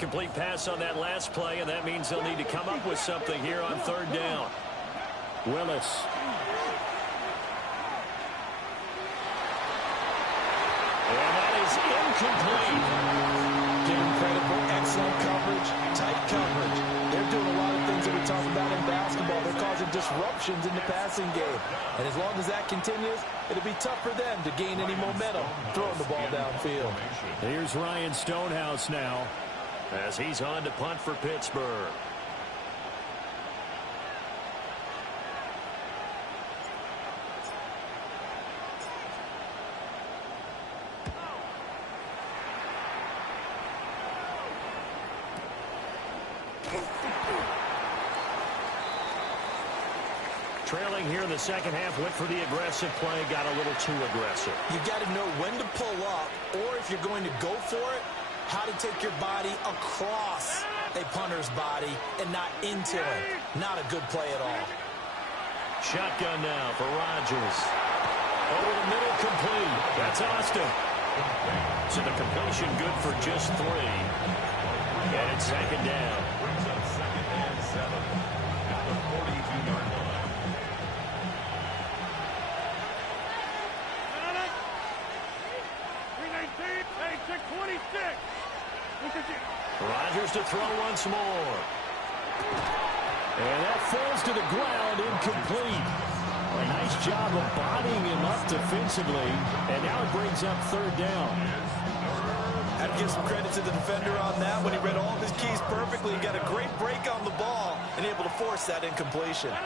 Incomplete pass on that last play, and that means they'll need to come up with something here on third down. Willis. And that is incomplete. Give him credit for excellent coverage, tight coverage. They're doing a lot of things that we talk about in basketball. They're causing disruptions in the passing game. And as long as that continues, it'll be tough for them to gain any momentum throwing the ball downfield. Here's Ryan Stonehouse now, as he's on to punt for Pittsburgh. Trailing here in the second half, went for the aggressive play, got a little too aggressive. You got to know when to pull up, or if you're going to go for it, how to take your body across a punter's body and not into him. Not a good play at all. Shotgun now for Rodgers. Over the middle, complete. That's Austin. So the completion good for just 3. And it's second down. Brings up second and 7 at the 42-yard line. Rodgers to throw once more. And that falls to the ground, incomplete. A nice job of bodying him up defensively, and now it brings up third down. I'd give some credit to the defender on that when he read all of his keys perfectly. He got a great break on the ball and able to force that incompletion.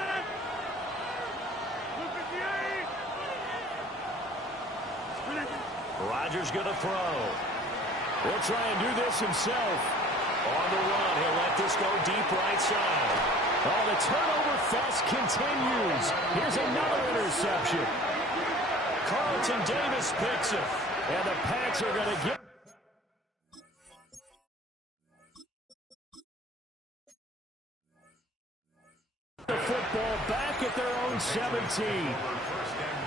Rodgers going to throw. He'll try and do this himself. On the run, he'll let this go deep right side. Oh, the turnover fest continues. Here's another interception. Carlton Davis picks it. And the Pats are going to get... the football back at their own 17.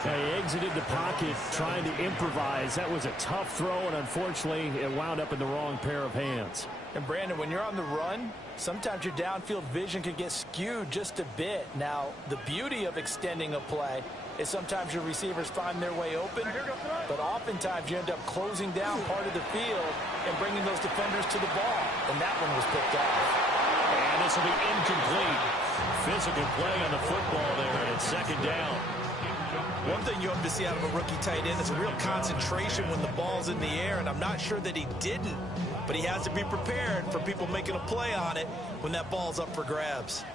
They exited the pocket trying to improvise. That was a tough throw, and unfortunately, it wound up in the wrong pair of hands. And Brandon, when you're on the run, sometimes your downfield vision can get skewed just a bit. Now, the beauty of extending a play is sometimes your receivers find their way open, but oftentimes you end up closing down part of the field and bringing those defenders to the ball. And that one was picked off. And this will be incomplete. Physical play on the football there, and it's second down. One thing you hope to see out of a rookie tight end is a real concentration when the ball's in the air, and I'm not sure that he didn't, but he has to be prepared for people making a play on it when that ball's up for grabs.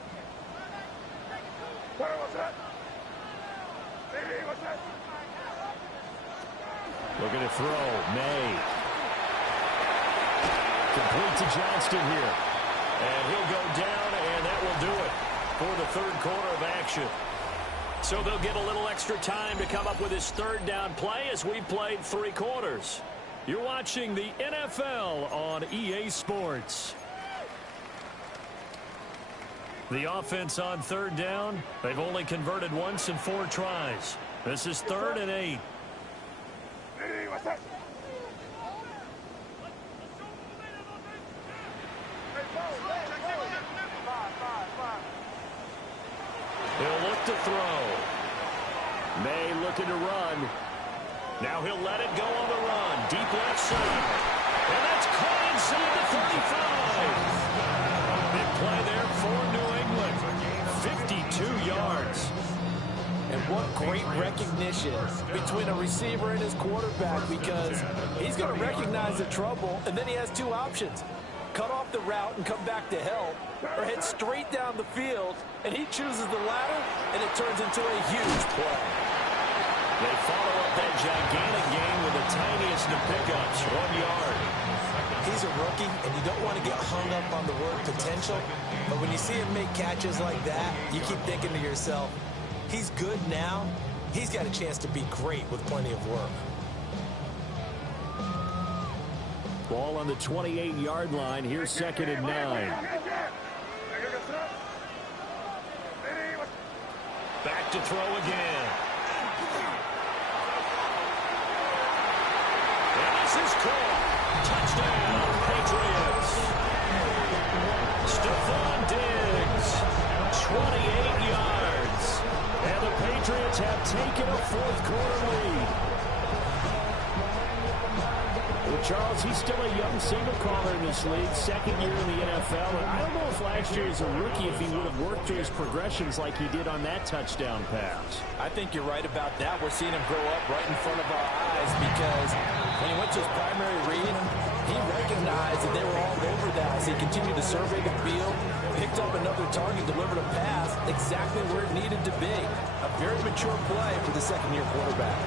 Looking to throw. May. Complete to Johnston here. And he'll go down, and that will do it for the third quarter of action. So they'll get a little extra time to come up with his third down play as we've played 3 quarters. You're watching the NFL on EA Sports. The offense on third down, they've only converted once in 4 tries. This is 3rd and 8. He'll look to throw. May looking to run. Now he'll let it go on the run. Deep left side. And that's caught inside the 35. Big play there for New England. 52 yards. And what great recognition between a receiver and his quarterback, because he's going to recognize the trouble, and then he has 2 options. Cut off the route and come back to help, or head straight down the field, and he chooses the latter, and it turns into a huge play. They follow up up that gigantic gain with the tiniest of pickups, 1 yard. He's a rookie, and you don't want to get hung up on the word potential, but when you see him make catches like that, you keep thinking to yourself, he's good now. He's got a chance to be great with plenty of work. Ball on the 28-yard line. Here's 2nd and 9. Back to throw again. And this is caught. Touchdown, Patriots. Stephon Diggs, 28 yards. And the Patriots have taken a 4th-quarter lead. Well, Charles, he's still a young signal caller in this league, 2nd year in the NFL. And I don't know if last year as a rookie, if he would have worked through his progressions like he did on that touchdown pass. I think you're right about that. We're seeing him grow up right in front of our eyes because when he went to his primary read, he recognized that they were all over that as he continued to survey the field, picked up another target, delivered a pass exactly where it needed to be. A very mature play for the 2nd-year quarterback.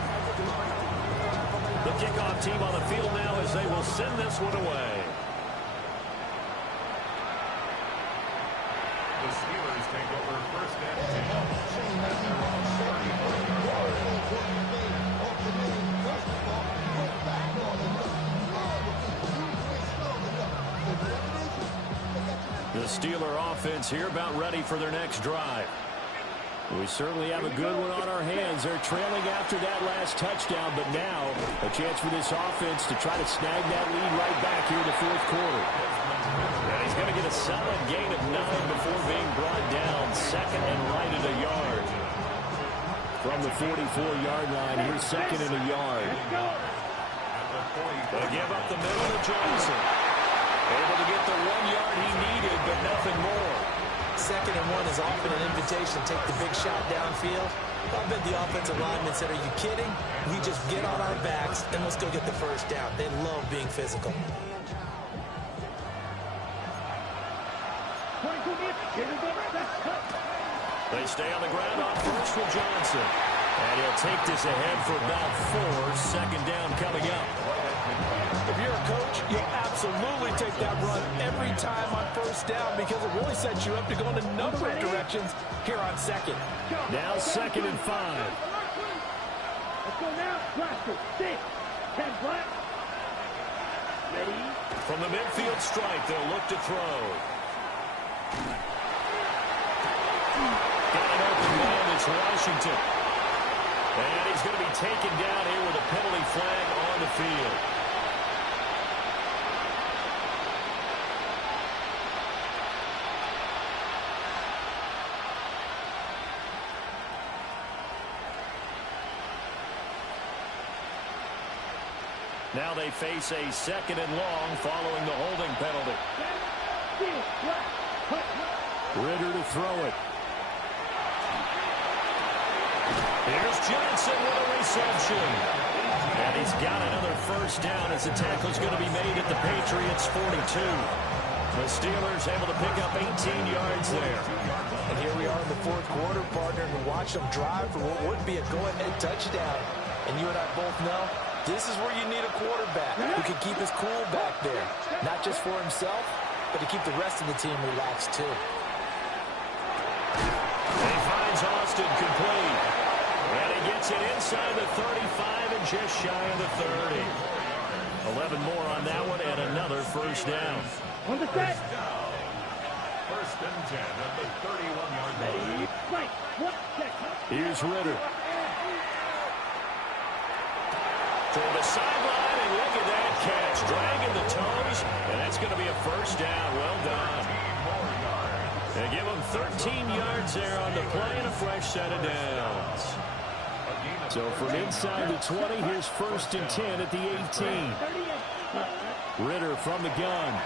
The kickoff team on the field now as they will send this one away. The Steelers take over 1st and 10. The Steeler offense here about ready for their next drive. We certainly have a good one on our hands. They're trailing after that last touchdown, but now a chance for this offense to try to snag that lead right back here in the 4th quarter. And he's going to get a solid gain of 9 before being brought down. 2nd and right at a yard. From the 44-yard line, here's 2nd and a yard. They give up the middle to Johnson. Able to get the 1 yard he needed, but nothing more. 2nd and 1 is often an invitation to take the big shot downfield. I bet the offensive linemen said, are you kidding? We just get on our backs and let's go get the 1st down. They love being physical. They stay on the ground on 1st with Johnson. And he'll take this ahead for about 4. 2nd down coming up. If you're a coach, you'll absolutely take that run every time on 1st down because it really sets you up to go in a number of directions here on 2nd. Now 2nd and 5. Let's go now. Blaster. 6. 10 black. Ready. From the midfield stripe, they'll look to throw. Got an open man. It's Washington. And he's going to be taken down here with a penalty flag on the field. Now they face a 2nd and long following the holding penalty. Ritter to throw it. Here's Johnson with a reception. And he's got another 1st down as the tackle's going to be made at the Patriots' 42. The Steelers able to pick up 18 yards there. And here we are in the 4th quarter, partner, and watch them drive for what would be a go-ahead touchdown. And you and I both know this is where you need a quarterback who can keep his cool back there. Not just for himself, but to keep the rest of the team relaxed, too. He finds Austin complete. And he gets it inside the 35 and just shy of the 30. 11 more on that one and another 1st down. On the set. 1st and 10 at the 31-yard line. Right. 1 second. Here's Ritter. Toward the sideline, and look at that catch. Dragging the toes, and that's going to be a 1st down. Well done. They give him 13 yards there on the play and a fresh set of downs. So from inside the 20, here's 1st and 10 at the 18. Ritter from the gun.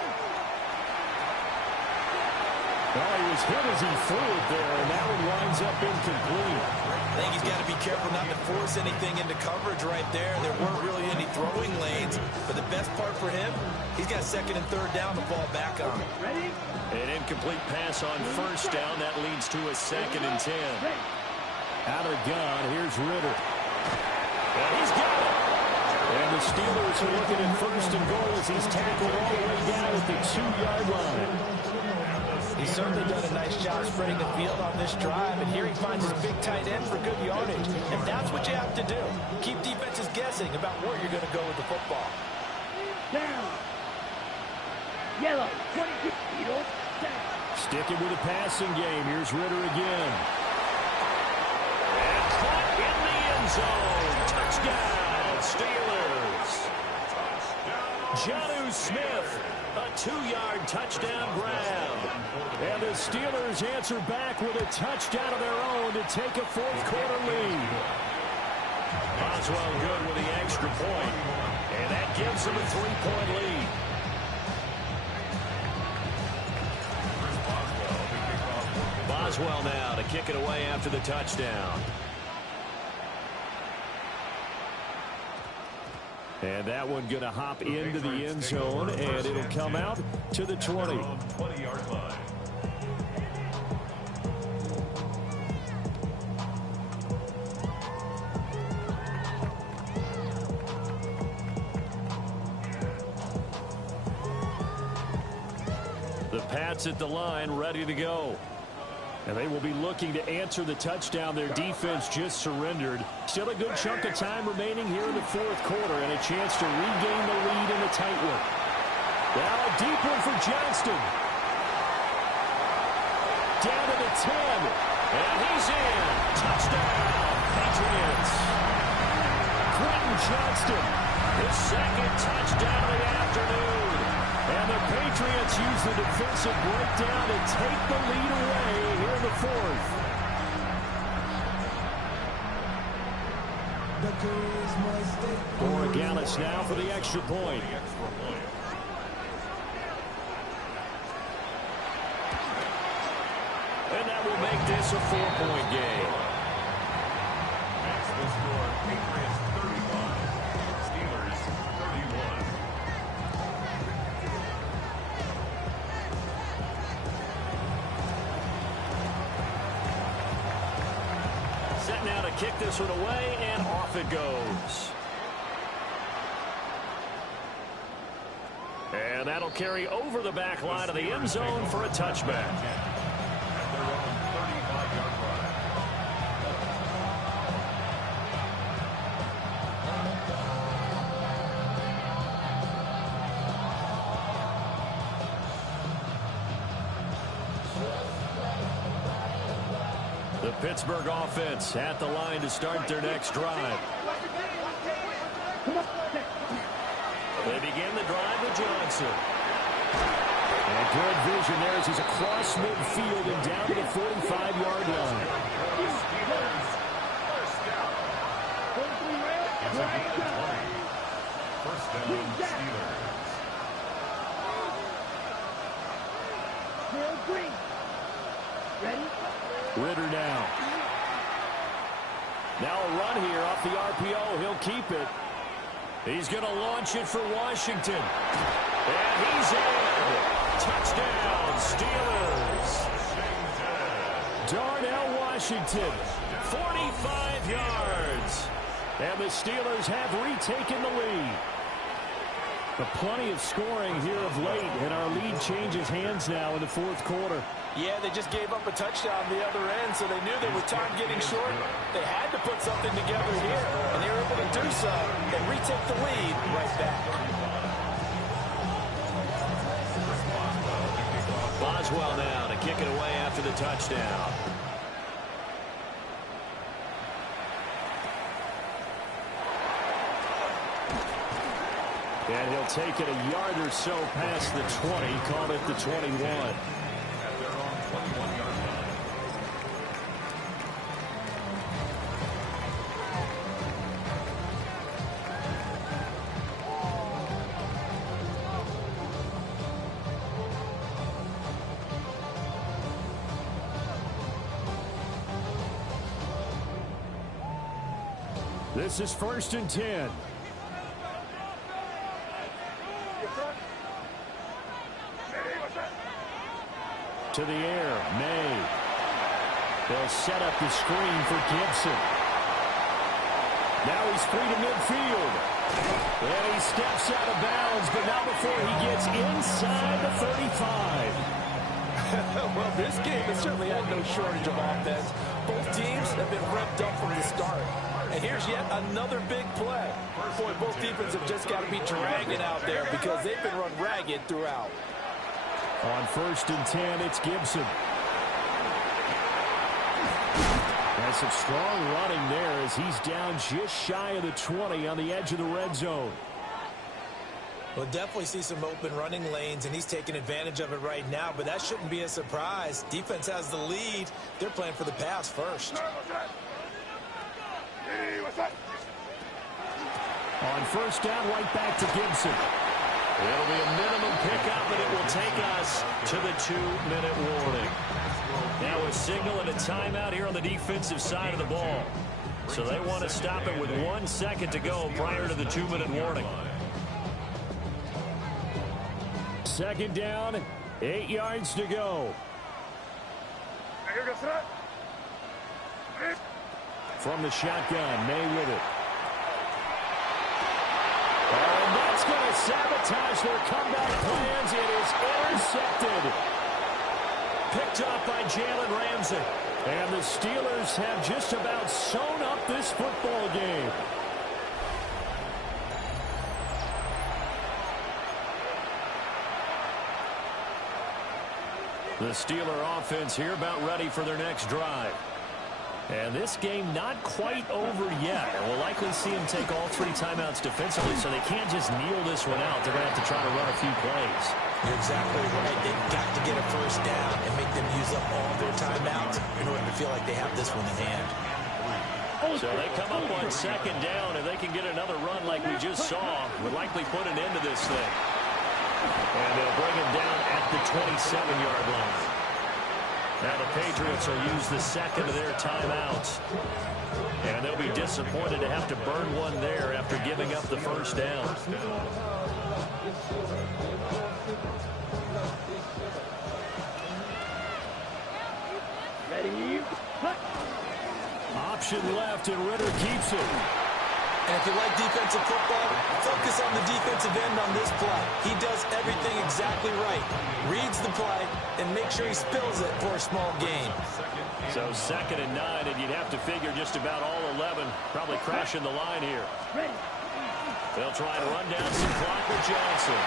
Well, he was hit as he threw it there, and that one winds up incomplete. I think he's got to be careful not to force anything into coverage right there. There weren't really any throwing lanes, but the best part for him, he's got 2nd and 3rd down to fall back on. Ready. An incomplete pass on 1st down. That leads to a 2nd and 10. Out of the gun, here's Ritter. And he's got it. And the Steelers are looking at first and goal as he's tackled all the way down at the 2-yard line. He's certainly done a nice job spreading the field on this drive, and here he finds his big tight end for good yardage. And that's what you have to do. Keep defenses guessing about where you're going to go with the football. Down. Yellow. 22. Sticking with the passing game. Here's Ritter again. And caught in the end zone. Touchdown, Steelers. Jonnu Smith, a 2-yard touchdown grab. And the Steelers answer back with a touchdown of their own to take a fourth-quarter lead. Boswell good with the extra point. And that gives them a 3-point lead. Boswell now to kick it away after the touchdown. And that one going to hop into the end zone, and it'll come out to the 20. 20-yard line. The Pats at the line, ready to go. And they will be looking to answer the touchdown their defense just surrendered. Still a good chunk of time remaining here in the fourth quarter and a chance to regain the lead in the tight one. Now a deep one for Johnston. Down to the 10. And he's in. Touchdown, Patriots. Quentin Johnston, his second touchdown of the afternoon. And the Patriots use the defensive breakdown to take the lead away here in the fourth. Cora Gallis now for the extra point. And that will make this a 4-point game. Maximum score, Patriots 35, Steelers 31. Set now to kick this one away, and off it goes. And that'll carry over the back line of the end zone for a touchback. At their own 35-yard line. The Pittsburgh offense at the line to start their next drive. They begin the drive with Johnson. And good vision there as he's across midfield and down to the 45-yard line. First down, Steelers. Ritter now. Now a run here off the RPO. He'll keep it. He's going to launch it for Washington. And he's in. Touchdown, Steelers. Darnell Washington, 45 yards. And the Steelers have retaken the lead. But plenty of scoring here of late, and our lead changes hands now in the fourth quarter. Yeah, they just gave up a touchdown the other end, so they knew that with time getting short, they had to put something together here, and they were able to do so and retake the lead right back. Boswell now to kick it away after the touchdown. And he'll take it a yard or so past the 20, called it the 21. At their own 21-yard line. This is 1st and 10. To the air, May. They'll set up the screen for Gibson. Now he's free to midfield. And he steps out of bounds, but not before he gets inside the 35. Well, this game has certainly had no shortage of offense. Both teams have been revved up from the start. And here's yet another big play. Boy, both defenses have just got to be dragging out there because they've been run ragged throughout. On 1st and 10, it's Gibson. That's some strong running there as he's down just shy of the 20 on the edge of the red zone. We'll definitely see some open running lanes, and he's taking advantage of it right now, but that shouldn't be a surprise. Defense has the lead. They're playing for the pass first. On 1st down, right back to Gibson. It'll be a minimum pickup, but it will take us to the 2-minute warning. Now a signal and a timeout here on the defensive side of the ball. So they want to stop it with 1 second to go prior to the 2-minute warning. 2nd down, 8 yards to go. From the shotgun, May with it. And that's going to sabotage their comeback plans. It is intercepted. Picked up by Jalen Ramsey. And the Steelers have just about sewn up this football game. The Steeler offense here about ready for their next drive. And this game not quite over yet. And we'll likely see him take all 3 timeouts defensively, so they can't just kneel this one out. They're going to have to try to run a few plays. You're exactly right. They've got to get a 1st down and make them use up all their timeouts in order to feel like they have this one in hand. So they come up on 2nd down. If they can get another run like we just saw, would likely put an end to this thing. And they'll bring him down at the 27-yard line. Now the Patriots will use the 2nd of their timeouts. And they'll be disappointed to have to burn one there after giving up the 1st down. Ready? Option left, and Ritter keeps it. And if you like defensive football, focus on the defensive end on this play. He does everything exactly right. Reads the play and makes sure he spills it for a small gain. So 2nd and 9, and you'd have to figure just about all 11 probably crashing the line here. They'll try and run down some clock with Johnson.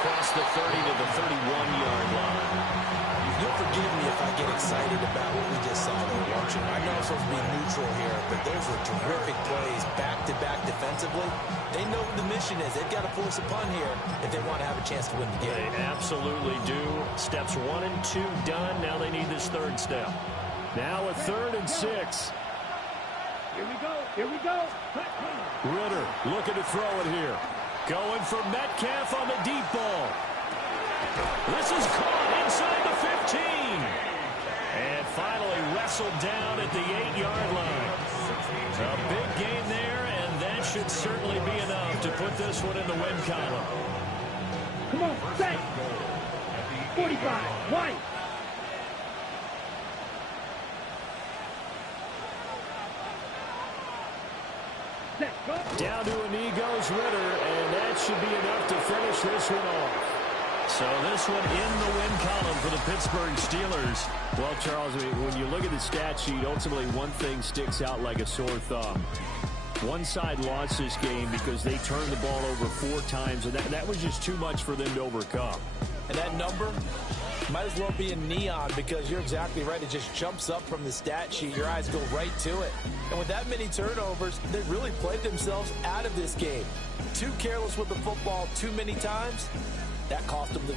Across the 30 to the 31-yard line. You'll forgive me if I get excited about what we just saw there, won't you? I know I'm supposed to be neutral here, but those were terrific plays back-to-back defensively. They know what the mission is. They've got to force a punt here if they want to have a chance to win the game. They absolutely do. Steps 1 and 2 done. Now they need this 3rd step. Now a 3rd and 6. Here we go. Here we go. Ritter looking to throw it here. Going for Metcalf on the deep ball. This is caught inside the 15. And finally wrestled down at the 8-yard line. A big gain there, and that should certainly be enough to put this one in the win column. Come on, set. 45, white. Down to a knee goes Ritter, and that should be enough to finish this one off. So this one in the win column for the Pittsburgh Steelers. Well, Charles, when you look at the stat sheet, ultimately one thing sticks out like a sore thumb. One side lost this game because they turned the ball over 4 times, and that was just too much for them to overcome. And that number might as well be in neon because you're exactly right. It just jumps up from the stat sheet. Your eyes go right to it. And with that many turnovers, they really played themselves out of this game. Too careless with the football too many times. That cost them the